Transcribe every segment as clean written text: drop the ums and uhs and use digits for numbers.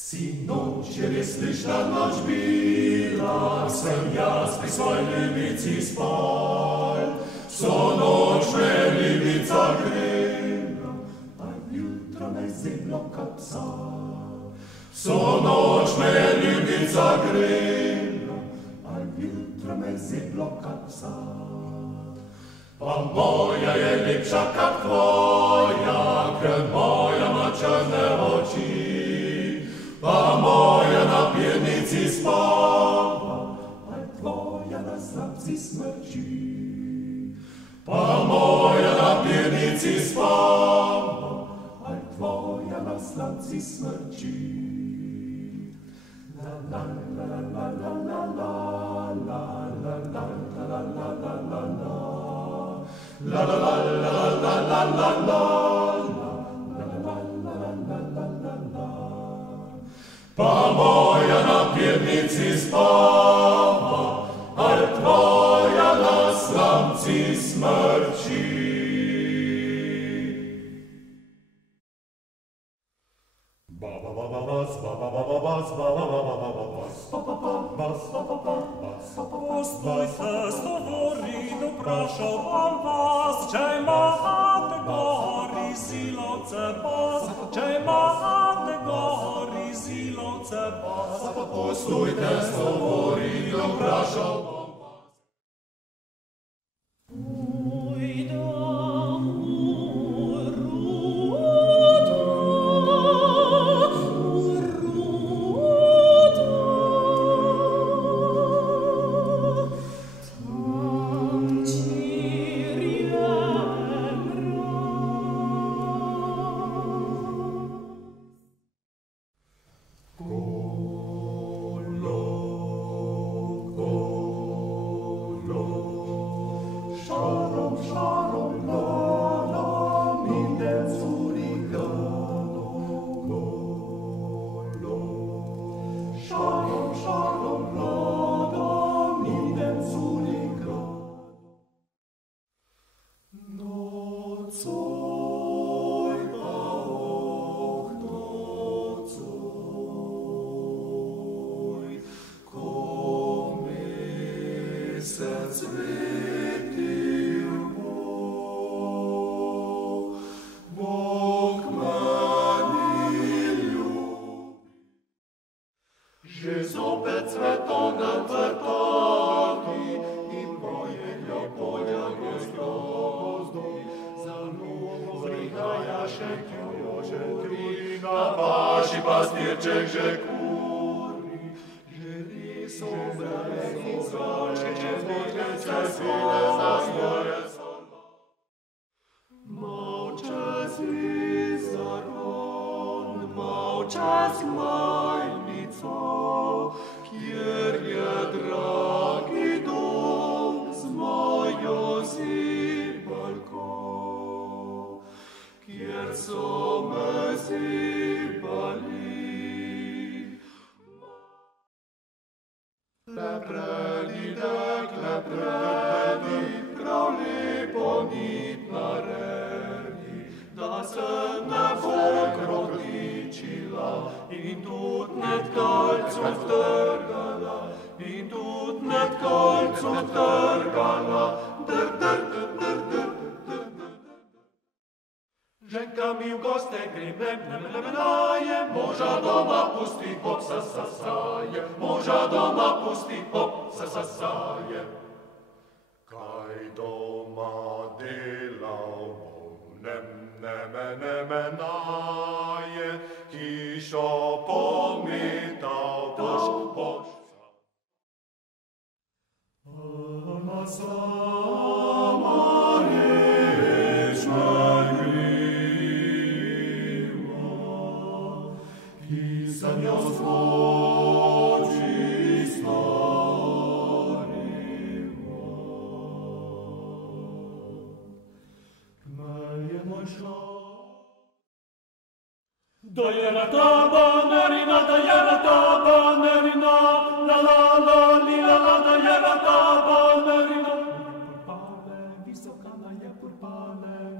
Синочек, слышно, ночь била, сам я при своей левице спал. Со ночь мне левица грела, а утро на землю капсал. Со ночь мне левица грела, а утро на землю капсал. По-моя je lepša как tvoja, krv moja ma črne oči. Pa moja na pjednici spava, a tvoja na slapci smrči. Pa moja na pjednici spava, a tvoja na slapci smrči. La la la la la la la la la la la la la la la la. La la la la la la la la. Pa moja na pjednici spava, al tvoja na slamci smrči. Baba baba bas, baba baba bas, baba baba baba bas, baba baba bas, baba baba bas. Postojte, stovori, doprašal vam vas, če imate gori zilovce bas, če imate gori zilovce bas. Postojte, stovori, doprašal vam vas.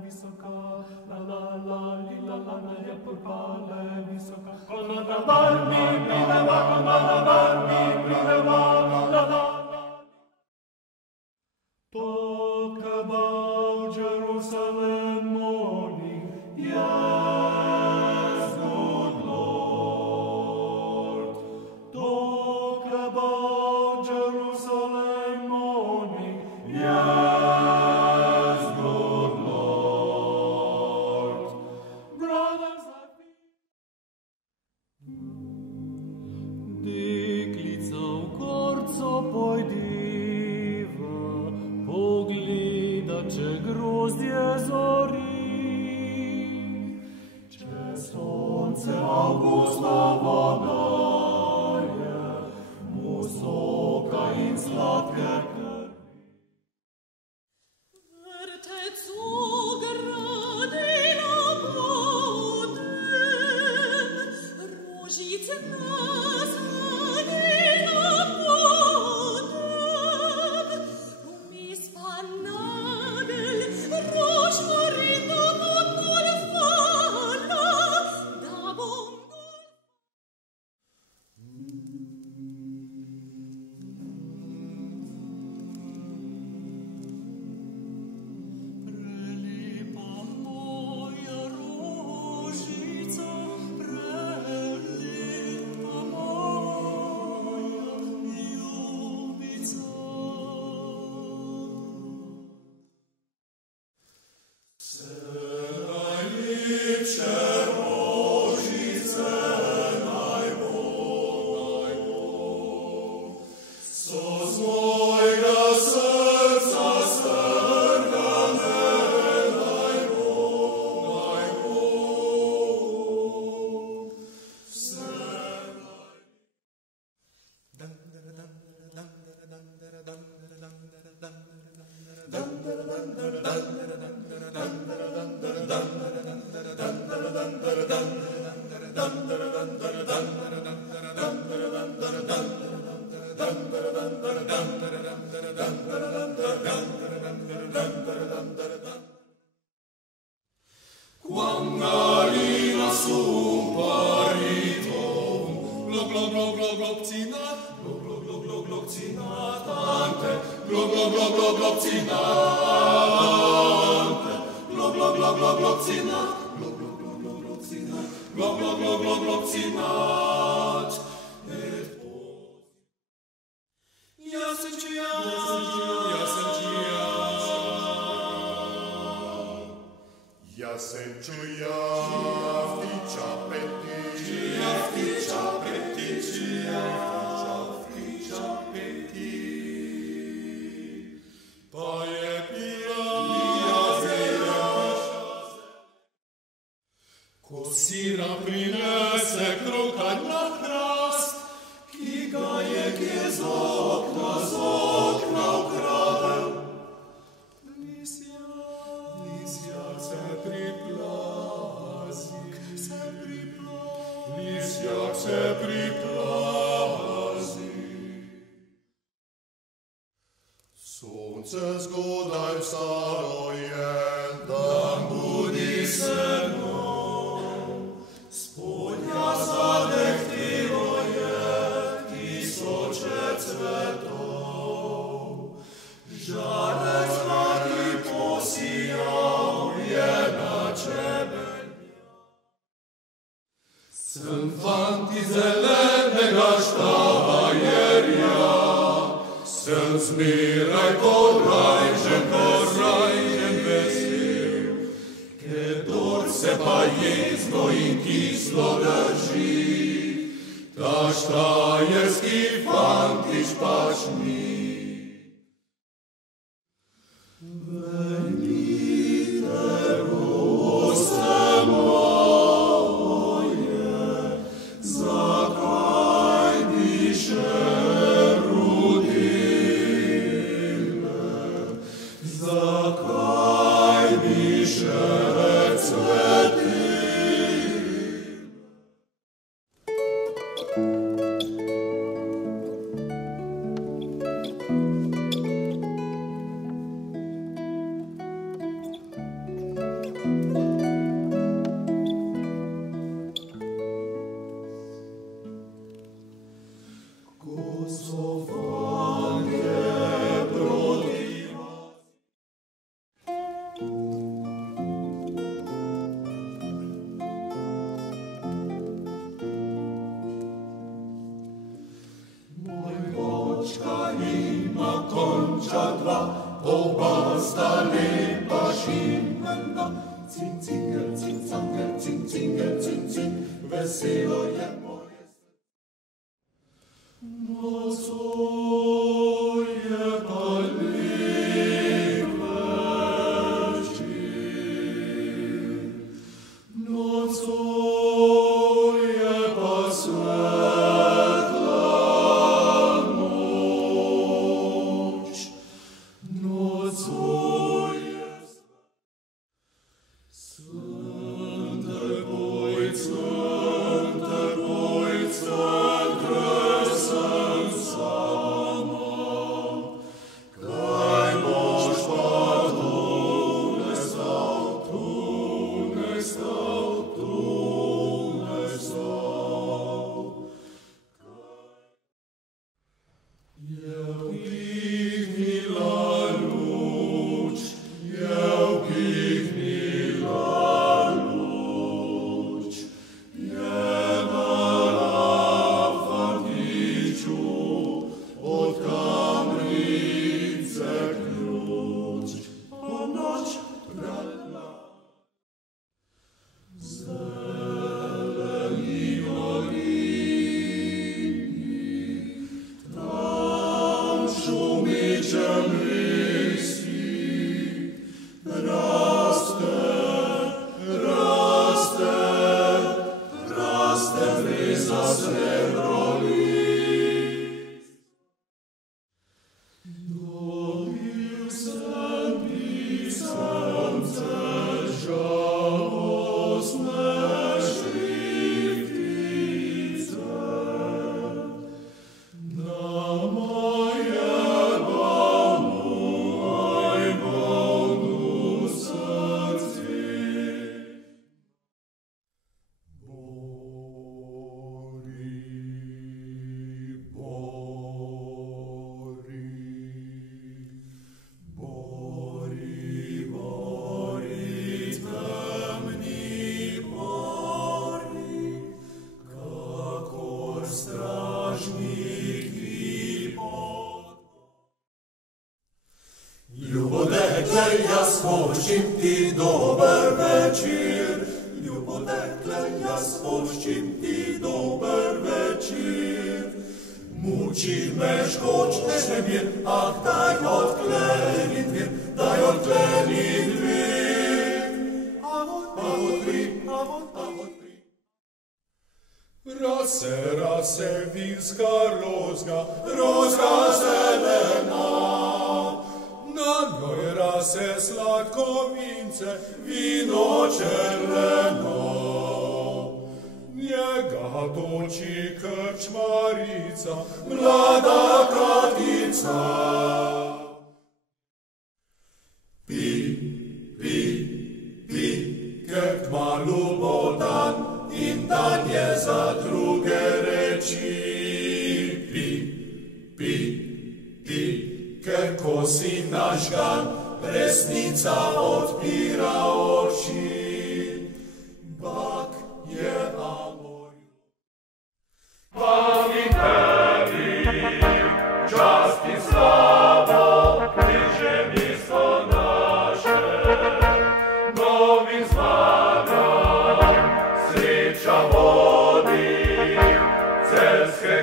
Visoka, la la la li la la na je purpale visoka. Talk about Jerusalem morning, yes, good Lord. Talk about Jerusalem morning, yes, good Lord. Brothers, Deklica u korco pojdiva, pogledače grozdje zori. Če sonce Augustova daje, mu soka in sladke krvi. Vrtec ogradila potem, rožice nazadila potem, vmes pa nagelj, rožmarina bom golfala, da bom Prelipa moja rožica, prelipa moja ljubica. Se najlepše rožice naj bo, so z mojega srca strgane naj bo. Se Quangalina sum paritum, glog glog glog glog glog cinat, glog glog glog glog glog cinatante, glog glog glog glog glog cinatante, glog glog glog glog glog cinat, glog glog glog glog glog cinat, glog glog glog glog glog cinat. Et ja sem cia, ja sem cia. Ja sem čuja vtiča peti, Vtiča peti, vtiča peti. pa je pija Ko sira prinese kroka na hrast, ki ga je kje z okna ukradel. Lisjak se priplazi, Lisjak se priplazi. sonce zgodaj vstalo je, Dan budi se mnom, spodnja zadehtelo je tisoče cvetov. Žarec zlati posijal je na čebelnja. Sem fant iz zelenega štajerja, sem zmeraj korajžen vesel, kedor se pa jezno in kislo drži, ta štajerski fantič pač ni. Venite, roste moje, zakaj bi še zakaj bi še cveteli? prosta lepa šimena, cing, cingel, cing, cangel, cing, cingel, cing, cing, veselo je moje srce. Nocoj je pa lep večer, nocoj je pa svetla noč, nocoj je Sancte Boit, Sancte Boit, Sancte Sama, kaj boš pa tu ne stal, tu ne stal, tu ne stal. Je upihnila luč, je upihnila luč, je dala fantiču od kamrice ključ. Ponoč brala zeleni golini, tam šumičem lisi, raste, raste, raste breza srebrolist. Dobil sem pisance žalostne šriftice, na moje bolnu srce. Bori, temni bori, kakor stražniki pod. Ljubo dekle, jaz hočem ti dober večer, ljubo dekle, jaz hočem ti dober večer. Muči me žgočne mir, ah, daj odkleni dvir, daj odkleni dvir. A odpri. Rase, rase, vinska rozga, rozga zelena, na njoj rase sladko vince, vino červeno. Njega toči krčmarica, mlada kratica. Pi, ker kmalu bo dan in dan je za druge reči. Pi, ker ko si nažgan, resnica odpira oči. Bak je amorju. Pavi tebi, čast in slavo, bliže mesto naše, novim zmagam, sreča vodi, celjske